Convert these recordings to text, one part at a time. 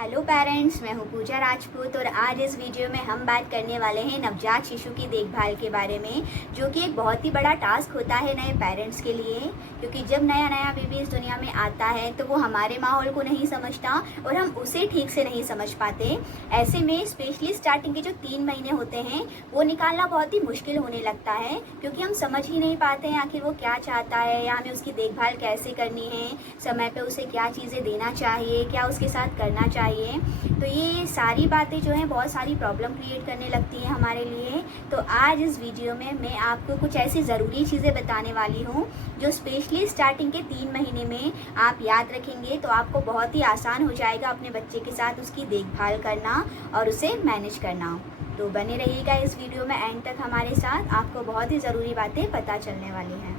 Hello parents, मैं हूँ पूजा राजपूत और आज इस वीडियो में हम बात करने वाले हैं नवजात शिशु की देखभाल के बारे में, जो कि एक बहुत ही बड़ा टास्क होता है नए पेरेंट्स के लिए। क्योंकि जब नया नया बेबी इस दुनिया में आता है तो वो हमारे माहौल को नहीं समझता और हम उसे ठीक से नहीं समझ पाते। ऐसे में स्पेशली स्टार्टिंग के जो 3 महीने होते हैं वो निकालना बहुत ही मुश्किल होने लगता है, क्योंकि हम समझ ही नहीं पाते हैं आखिर वो क्या चाहता है या हमें उसकी देखभाल कैसे करनी है, समय पर उसे क्या चीज़ें देना चाहिए, क्या उसके साथ करना चाहिए। तो ये सारी बातें जो हैं बहुत सारी प्रॉब्लम क्रिएट करने लगती हैं हमारे लिए। तो आज इस वीडियो में मैं आपको कुछ ऐसी ज़रूरी चीज़ें बताने वाली हूँ जो स्पेशली स्टार्टिंग के 3 महीने में आप याद रखेंगे तो आपको बहुत ही आसान हो जाएगा अपने बच्चे के साथ उसकी देखभाल करना और उसे मैनेज करना। तो बने रहिएगा इस वीडियो में एंड तक हमारे साथ, आपको बहुत ही ज़रूरी बातें पता चलने वाली हैं।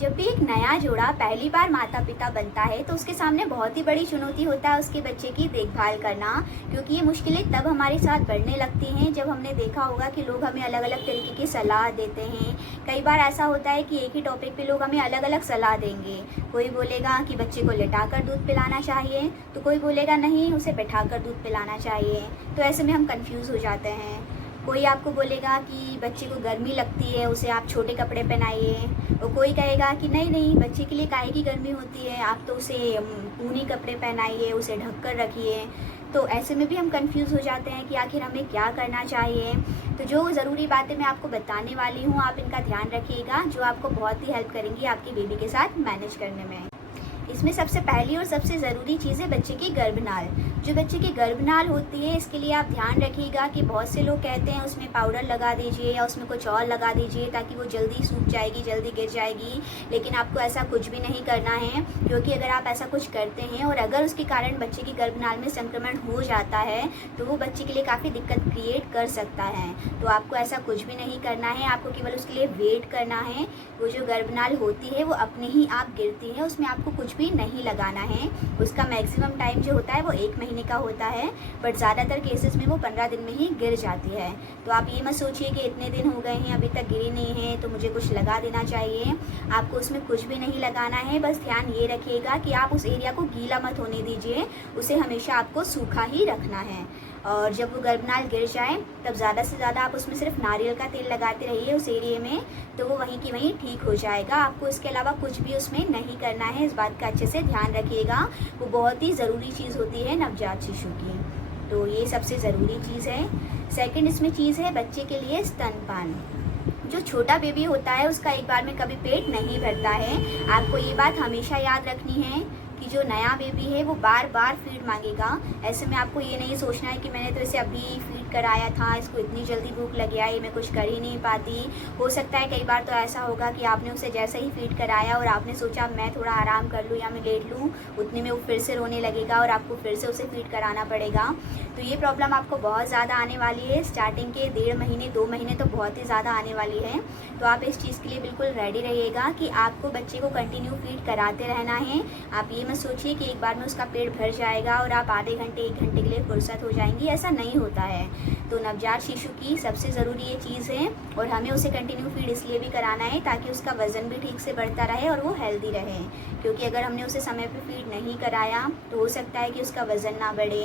जब भी एक नया जोड़ा पहली बार माता पिता बनता है तो उसके सामने बहुत ही बड़ी चुनौती होता है उसके बच्चे की देखभाल करना, क्योंकि ये मुश्किलें तब हमारे साथ बढ़ने लगती हैं जब हमने देखा होगा कि लोग हमें अलग अलग तरीके की सलाह देते हैं। कई बार ऐसा होता है कि एक ही टॉपिक पे लोग हमें अलग अलग सलाह देंगे। कोई बोलेगा कि बच्चे को लिटाकर दूध पिलाना चाहिए, तो कोई बोलेगा नहीं, उसे बैठाकर दूध पिलाना चाहिए। तो ऐसे में हम कंफ्यूज हो जाते हैं। कोई आपको बोलेगा कि बच्चे को गर्मी लगती है, उसे आप छोटे कपड़े पहनाइए, और कोई कहेगा कि नहीं नहीं, बच्चे के लिए काहे की गर्मी होती है, आप तो उसे ऊनी कपड़े पहनाइए, उसे ढक कर रखिए। तो ऐसे में भी हम कंफ्यूज हो जाते हैं कि आखिर हमें क्या करना चाहिए। तो जो ज़रूरी बातें मैं आपको बताने वाली हूँ, आप इनका ध्यान रखिएगा, जो आपको बहुत ही हेल्प करेंगी आपके बेबी के साथ मैनेज करने में। इसमें सबसे पहली और सबसे ज़रूरी चीज़ है बच्चे की गर्भनाल। जो बच्चे की गर्भनाल होती है, इसके लिए आप ध्यान रखिएगा कि बहुत से लोग कहते हैं उसमें पाउडर लगा दीजिए या उसमें कुछ और लगा दीजिए ताकि वो जल्दी सूख जाएगी, जल्दी गिर जाएगी। लेकिन आपको ऐसा कुछ भी नहीं करना है, क्योंकि अगर आप ऐसा कुछ करते हैं और अगर उसके कारण बच्चे की गर्भनाल में संक्रमण हो जाता है तो वो बच्चे के लिए काफ़ी दिक्कत क्रिएट कर सकता है। तो आपको ऐसा कुछ भी नहीं करना है, आपको केवल उसके लिए वेट करना है। वो जो गर्भनाल होती है वो अपने ही आप गिरती है, उसमें आपको कुछ भी नहीं लगाना है। उसका मैक्सिमम टाइम जो होता है वो 1 महीने का होता है, बट ज़्यादातर केसेस में वो 15 दिन में ही गिर जाती है। तो आप ये मत सोचिए कि इतने दिन हो गए हैं अभी तक गिरी नहीं है तो मुझे कुछ लगा देना चाहिए। आपको उसमें कुछ भी नहीं लगाना है, बस ध्यान ये रखिएगा कि आप उस एरिया को गीला मत होने दीजिए, उसे हमेशा आपको सूखा ही रखना है। और जब वो गर्भनाल गिर जाए तब ज़्यादा से ज़्यादा आप उसमें सिर्फ नारियल का तेल लगाते रहिए उस एरिया में, तो वो वहीं की वहीं ठीक हो जाएगा। आपको इसके अलावा कुछ भी उसमें नहीं करना है, इस बात का अच्छे से ध्यान रखिएगा। वो बहुत ही ज़रूरी चीज़ होती है नवजात शिशु की, तो ये सबसे ज़रूरी चीज़ है। सेकंड इसमें चीज़ है बच्चे के लिए स्तनपान। जो छोटा बेबी होता है उसका एक बार में कभी पेट नहीं भरता है। आपको ये बात हमेशा याद रखनी है कि जो नया बेबी है वो बार बार फीड मांगेगा। ऐसे में आपको ये नहीं सोचना है कि मैंने तो इसे अभी फीड कराया था, इसको इतनी जल्दी भूख लग गया, ये मैं कुछ कर ही नहीं पाती। हो सकता है कई बार तो ऐसा होगा कि आपने उसे जैसे ही फीड कराया और आपने सोचा मैं थोड़ा आराम कर लूँ या मैं लेट लूँ, उतने में वो फिर से रोने लगेगा और आपको फिर से उसे फीड कराना पड़ेगा। तो ये प्रॉब्लम आपको बहुत ज़्यादा आने वाली है। स्टार्टिंग के 1.5 महीने 2 महीने तो बहुत ही ज़्यादा आने वाली है। तो आप इस चीज़ के लिए बिल्कुल रेडी रहिएगा कि आपको बच्चे को कंटिन्यू फीड कराते रहना है। आप ये मत सोचिए कि एक बार में उसका पेट भर जाएगा और आप आधे घंटे 1 घंटे के लिए फुर्सत हो जाएंगी, ऐसा नहीं होता है। तो नवजात शिशु की सबसे ज़रूरी ये चीज़ है, और हमें उसे कंटिन्यू फीड इसलिए भी कराना है ताकि उसका वज़न भी ठीक से बढ़ता रहे और वो हेल्दी रहे। क्योंकि अगर हमने उसे समय पर फीड नहीं कराया तो हो सकता है कि उसका वज़न ना बढ़े।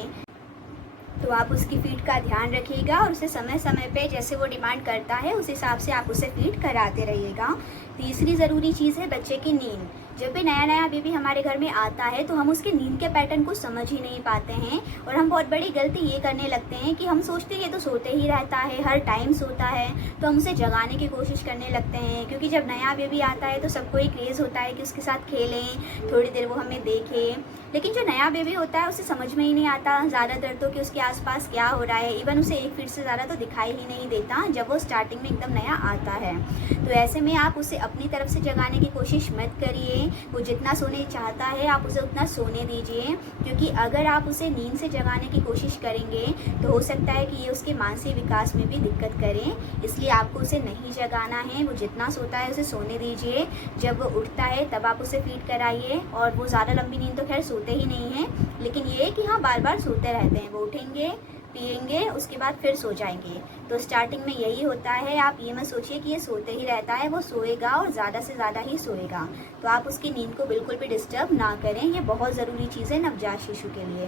तो आप उसकी फीड का ध्यान रखिएगा और उसे समय समय पे जैसे वो डिमांड करता है उस हिसाब से आप उसे फीड कराते रहिएगा। तीसरी ज़रूरी चीज़ है बच्चे की नींद। जब भी नया नया बेबी हमारे घर में आता है तो हम उसके नींद के पैटर्न को समझ ही नहीं पाते हैं, और हम बहुत बड़ी गलती ये करने लगते हैं कि हम सोचते हैं ये तो सोते ही रहता है, हर टाइम सोता है, तो हम उसे जगाने की कोशिश करने लगते हैं। क्योंकि जब नया बेबी आता है तो सबको एक क्रेज़ होता है कि उसके साथ खेलें, थोड़ी देर वो हमें देखें। लेकिन जो नया बेबी होता है उसे समझ में ही नहीं आता ज़्यादातर तो कि उसके आसपास क्या हो रहा है। इवन उसे 1 फीट से ज़्यादा तो दिखाई ही नहीं देता जब वो स्टार्टिंग में एकदम नया आता है। तो ऐसे में आप उसे अपनी तरफ से जगाने की कोशिश मत करिए। वो जितना सोने चाहता है आप उसे उतना सोने दीजिए, क्योंकि अगर आप उसे नींद से जगाने की कोशिश करेंगे तो हो सकता है कि ये उसके मानसिक विकास में भी दिक्कत करें। इसलिए आपको उसे नहीं जगाना है, वो जितना सोता है उसे सोने दीजिए। जब वो उठता है तब आप उसे फीड कराइए। और वो ज़्यादा लंबी नींद तो खैर सोते ही नहीं हैं, लेकिन ये है कि हाँ बार बार सोते रहते हैं। वो उठेंगे, पिएंगे, उसके बाद फिर सो जाएंगे। तो स्टार्टिंग में यही होता है। आप ये मत सोचिए कि ये सोते ही रहता है, वो सोएगा और ज़्यादा से ज़्यादा ही सोएगा। तो आप उसकी नींद को बिल्कुल भी डिस्टर्ब ना करें, ये बहुत ज़रूरी चीज़ है नवजात शिशु के लिए।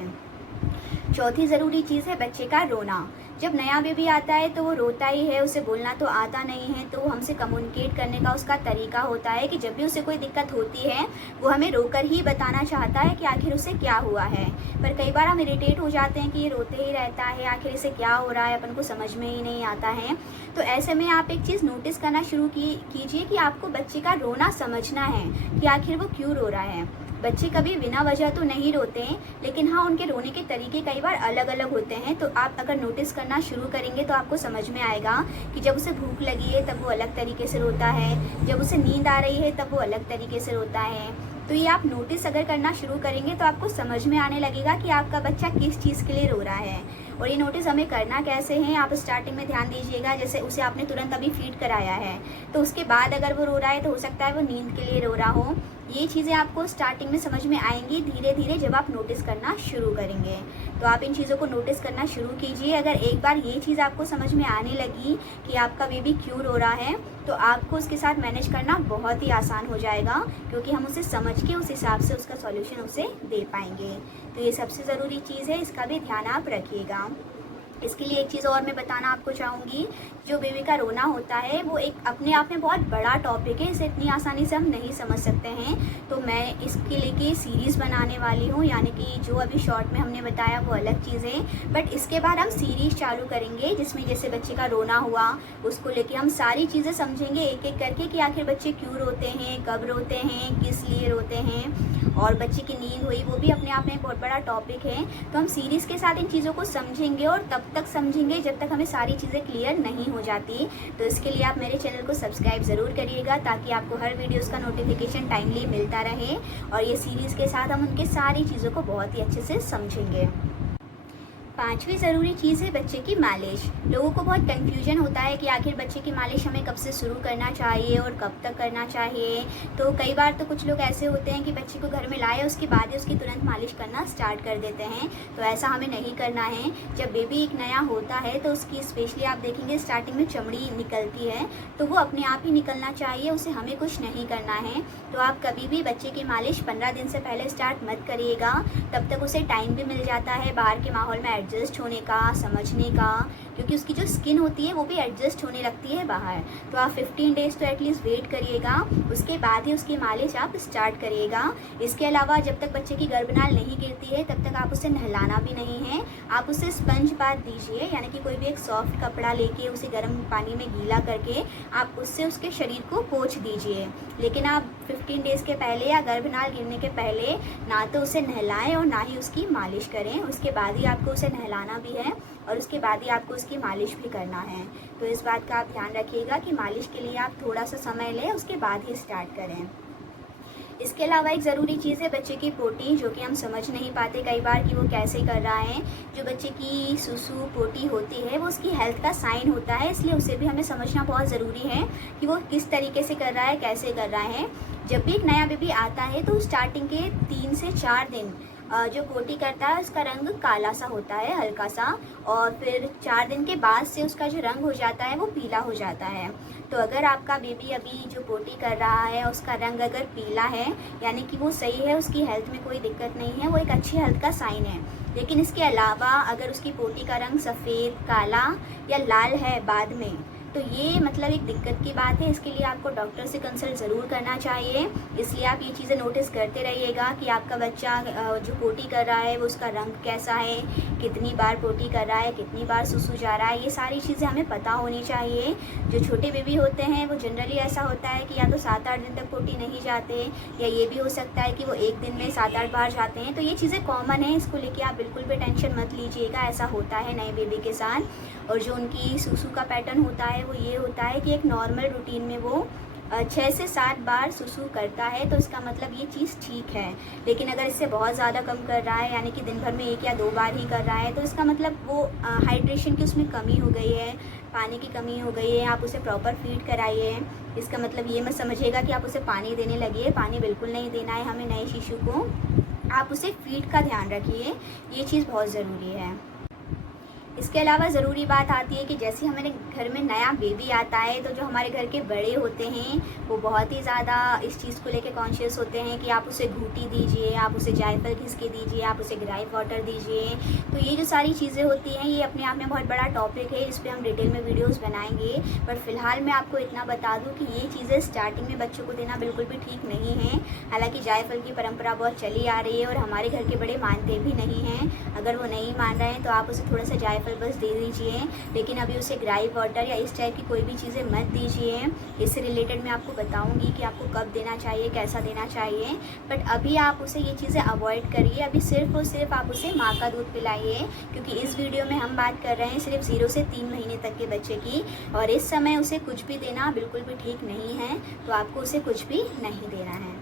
चौथी ज़रूरी चीज़ है बच्चे का रोना। जब नया बेबी आता है तो वो रोता ही है, उसे बोलना तो आता नहीं है, तो हमसे कम्युनिकेट करने का उसका तरीका होता है कि जब भी उसे कोई दिक्कत होती है वो हमें रोकर ही बताना चाहता है कि आखिर उसे क्या हुआ है। पर कई बार हम इरिटेट हो जाते हैं कि ये रोते ही रहता है, आखिर इसे क्या हो रहा है, अपन को समझ में ही नहीं आता है। तो ऐसे में आप एक चीज़ नोटिस करना शुरू कीजिए कि आपको बच्चे का रोना समझना है कि आखिर वो क्यों रो रहा है। बच्चे कभी बिना वजह तो नहीं रोते हैं, लेकिन हाँ उनके रोने के तरीके कई बार अलग अलग होते हैं। तो आप अगर नोटिस करना शुरू करेंगे तो आपको समझ में आएगा कि जब उसे भूख लगी है तब वो अलग तरीके से रोता है, जब उसे नींद आ रही है तब वो अलग तरीके से रोता है। तो ये आप नोटिस अगर करना शुरू करेंगे तो आपको समझ में आने लगेगा कि आपका बच्चा किस चीज़ के लिए रो रहा है। और ये नोटिस हमें करना कैसे है, आप स्टार्टिंग में ध्यान दीजिएगा। जैसे उसे आपने तुरंत अभी फीड कराया है, तो उसके बाद अगर वो रो रहा है तो हो सकता है वो नींद के लिए रो रहा हो। ये चीज़ें आपको स्टार्टिंग में समझ में आएंगी धीरे धीरे जब आप नोटिस करना शुरू करेंगे। तो आप इन चीज़ों को नोटिस करना शुरू कीजिए। अगर एक बार ये चीज़ आपको समझ में आने लगी कि आपका बेबी क्यों रो रहा है, तो आपको उसके साथ मैनेज करना बहुत ही आसान हो जाएगा, क्योंकि हम उसे समझ के उस हिसाब से उसका सॉल्यूशन उसे दे पाएंगे। तो ये सबसे ज़रूरी चीज़ है, इसका भी ध्यान आप रखिएगा। इसके लिए एक चीज़ और मैं बताना आपको चाहूँगी, जो बेबी का रोना होता है वो एक अपने आप में बहुत बड़ा टॉपिक है, इसे इतनी आसानी से हम नहीं समझ सकते हैं। तो मैं इसके लेके सीरीज़ बनाने वाली हूँ, यानी कि जो अभी शॉर्ट में हमने बताया वो अलग चीज़ है, बट इसके बाद हम सीरीज़ चालू करेंगे जिसमें जैसे बच्चे का रोना हुआ उसको लेके हम सारी चीज़ें समझेंगे एक एक करके कि आखिर बच्चे क्यों रोते हैं, कब रोते हैं, किस लिए रोते हैं। और बच्चे की नींद हुई वो भी अपने आप में एक बहुत बड़ा टॉपिक है। तो हम सीरीज़ के साथ इन चीज़ों को समझेंगे और तब तक समझेंगे जब तक हमें सारी चीज़ें क्लियर नहीं हो जाती। तो इसके लिए आप मेरे चैनल को सब्सक्राइब ज़रूर करिएगा, ताकि आपको हर वीडियोस का नोटिफिकेशन टाइमली मिलता रहे। और ये सीरीज़ के साथ हम उनके सारी चीज़ों को बहुत ही अच्छे से समझेंगे। पांचवी ज़रूरी चीज़ है बच्चे की मालिश। लोगों को बहुत कन्फ्यूजन होता है कि आखिर बच्चे की मालिश हमें कब से शुरू करना चाहिए और कब तक करना चाहिए। तो कई बार तो कुछ लोग ऐसे होते हैं कि बच्चे को घर में लाए उसके बाद ही उसकी तुरंत मालिश करना स्टार्ट कर देते हैं। तो ऐसा हमें नहीं करना है। जब बेबी एक नया होता है तो उसकी स्पेशली आप देखेंगे स्टार्टिंग में चमड़ी निकलती है, तो वो अपने आप ही निकलना चाहिए, उसे हमें कुछ नहीं करना है। तो आप कभी भी बच्चे की मालिश 15 दिन से पहले स्टार्ट मत करिएगा, तब तक उसे टाइम भी मिल जाता है बाहर के माहौल में एडजस्ट होने का, समझने का, क्योंकि उसकी जो स्किन होती है वो भी एडजस्ट होने लगती है बाहर। तो आप 15 डेज़ तो एटलीस्ट वेट करिएगा, उसके बाद ही उसकी मालिश आप स्टार्ट करिएगा। इसके अलावा जब तक बच्चे की गर्भनाल नहीं गिरती है तब तक आप उसे नहलाना भी नहीं है। आप उसे स्पंज बाथ दीजिए, यानी कि कोई भी एक सॉफ्ट कपड़ा लेके उसे गर्म पानी में गीला करके आप उससे उसके शरीर को पोंछ दीजिए। लेकिन आप 15 डेज़ के पहले या गर्भनाल गिरने के पहले ना तो उसे नहलाएं और ना ही उसकी मालिश करें। उसके बाद ही आपको उसे नहलाना भी है और उसके बाद ही आपको उसकी मालिश भी करना है। तो इस बात का आप ध्यान रखिएगा कि मालिश के लिए आप थोड़ा सा समय लें, उसके बाद ही स्टार्ट करें। इसके अलावा एक ज़रूरी चीज़ है बच्चे की पोटी, जो कि हम समझ नहीं पाते कई बार कि वो कैसे कर रहा है। जो बच्चे की सुसु पोटी होती है वो उसकी हेल्थ का साइन होता है, इसलिए उसे भी हमें समझना बहुत ज़रूरी है कि वो किस तरीके से कर रहा है, कैसे कर रहा है। जब भी एक नया बेबी आता है तो स्टार्टिंग के 3 से 4 दिन जो पोटी करता है उसका रंग काला सा होता है हल्का सा, और फिर 4 दिन के बाद से उसका जो रंग हो जाता है वो पीला हो जाता है। तो अगर आपका बेबी अभी जो पोटी कर रहा है उसका रंग अगर पीला है, यानी कि वो सही है, उसकी हेल्थ में कोई दिक्कत नहीं है, वो एक अच्छी हेल्थ का साइन है। लेकिन इसके अलावा अगर उसकी पोटी का रंग सफ़ेद, काला या लाल है बाद में, तो ये मतलब एक दिक्कत की बात है। इसके लिए आपको डॉक्टर से कंसल्ट ज़रूर करना चाहिए। इसलिए आप ये चीज़ें नोटिस करते रहिएगा कि आपका बच्चा जो पोटी कर रहा है वो उसका रंग कैसा है, कितनी बार पोटी कर रहा है, कितनी बार सुसु जा रहा है, ये सारी चीज़ें हमें पता होनी चाहिए। जो छोटे बेबी होते हैं वो जनरली ऐसा होता है कि या तो 7-8 दिन तक पोटी नहीं जाते, या ये भी हो सकता है कि वो एक दिन में 7-8 बार जाते हैं। तो ये चीज़ें कॉमन है, इसको लेके आप बिल्कुल भी टेंशन मत लीजिएगा, ऐसा होता है नए बेबी के साथ। और जो उनकी सुसु का पैटर्न होता है वो ये होता है कि एक नॉर्मल रूटीन में वो 6 से 7 बार सुसु करता है, तो इसका मतलब ये चीज़ ठीक है। लेकिन अगर इससे बहुत ज़्यादा कम कर रहा है, यानी कि दिन भर में 1 या 2 बार ही कर रहा है, तो इसका मतलब वो हाइड्रेशन की उसमें कमी हो गई है, पानी की कमी हो गई है। आप उसे प्रॉपर फीड कराइए। इसका मतलब ये मत समझिएगा कि आप उसे पानी देने लगिए, पानी बिल्कुल नहीं देना है हमें नए शिशु को। आप उसे फीड का ध्यान रखिए, ये चीज़ बहुत ज़रूरी है। इसके अलावा ज़रूरी बात आती है कि जैसे हमारे घर में नया बेबी आता है तो जो हमारे घर के बड़े होते हैं वो बहुत ही ज़्यादा इस चीज़ को लेके कॉन्शियस होते हैं कि आप उसे घूटी दीजिए, आप उसे जायफल घिस के दीजिए, आप उसे ग्राइप वाटर दीजिए। तो ये जो सारी चीज़ें होती हैं ये अपने आप में बहुत बड़ा टॉपिक है, इस पर हम डिटेल में वीडियोज़ बनाएंगे। पर फिलहाल मैं आपको इतना बता दूँ कि ये चीज़ें स्टार्टिंग में बच्चों को देना बिल्कुल भी ठीक नहीं है। हालाँकि जायफल की परंपरा बहुत चली आ रही है और हमारे घर के बड़े मानते भी नहीं हैं। अगर वो नहीं मान रहे हैं तो आप उसे थोड़ा सा जायफल बस दे दीजिए, लेकिन अभी उसे ग्राइप वाटर या इस टाइप की कोई भी चीज़ें मत दीजिए। इससे रिलेटेड मैं आपको बताऊंगी कि आपको कब देना चाहिए, कैसा देना चाहिए। बट अभी आप उसे ये चीज़ें अवॉइड करिए। अभी सिर्फ और सिर्फ आप उसे माँ का दूध पिलाइए, क्योंकि इस वीडियो में हम बात कर रहे हैं सिर्फ 0 से 3 महीने तक के बच्चे की, और इस समय उसे कुछ भी देना बिल्कुल भी ठीक नहीं है। तो आपको उसे कुछ भी नहीं देना है।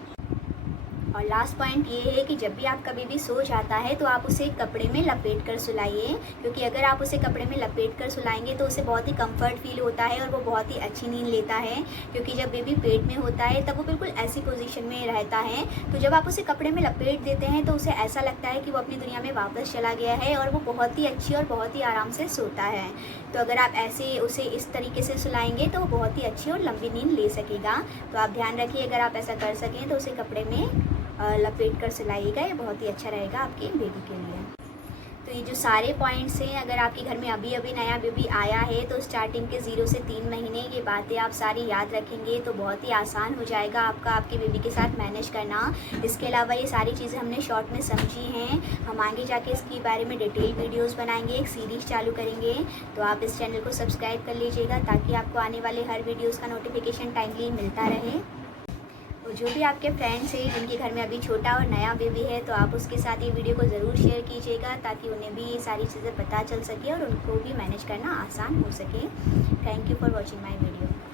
और लास्ट पॉइंट ये है कि जब भी आपका बेबी सो जाता है तो आप उसे कपड़े में लपेट कर सुलाइए, क्योंकि अगर आप उसे कपड़े में लपेट कर सुलाएंगे तो उसे बहुत ही कंफर्ट फील होता है और वो बहुत ही अच्छी नींद लेता है। क्योंकि जब बेबी पेट में होता है तब वो बिल्कुल ऐसी पोजीशन में रहता है, तो जब आप उसे कपड़े में लपेट देते हैं तो उसे ऐसा लगता है कि वो अपनी दुनिया में वापस चला गया है और वो बहुत ही अच्छी और बहुत ही आराम से सोता है। तो अगर आप ऐसे उसे इस तरीके से सुलाएंगे तो वो बहुत ही अच्छी और लंबी नींद ले सकेगा। तो आप ध्यान रखिए, अगर आप ऐसा कर सकें तो उसे कपड़े में लपेट कर सिलाइएगा, ये बहुत ही अच्छा रहेगा आपके बेबी के लिए। तो ये जो सारे पॉइंट्स हैं, अगर आपके घर में अभी अभी नया बेबी आया है तो स्टार्टिंग के 0 से 3 महीने ये बातें आप सारी याद रखेंगे तो बहुत ही आसान हो जाएगा आपका आपके बेबी के साथ मैनेज करना। इसके अलावा ये सारी चीज़ें हमने शॉर्ट में समझी हैं, हम आगे जाके इसके बारे में डिटेल वीडियोज़ बनाएंगे, एक सीरीज़ चालू करेंगे। तो आप इस चैनल को सब्सक्राइब कर लीजिएगा ताकि आपको आने वाले हर वीडियोज़ का नोटिफिकेशन टाइमली मिलता रहे। और जो भी आपके फ्रेंड्स हैं जिनके घर में अभी छोटा और नया बेबी है तो आप उसके साथ ये वीडियो को ज़रूर शेयर कीजिएगा ताकि उन्हें भी ये सारी चीज़ें पता चल सके और उनको भी मैनेज करना आसान हो सके। Thank you for watching my video.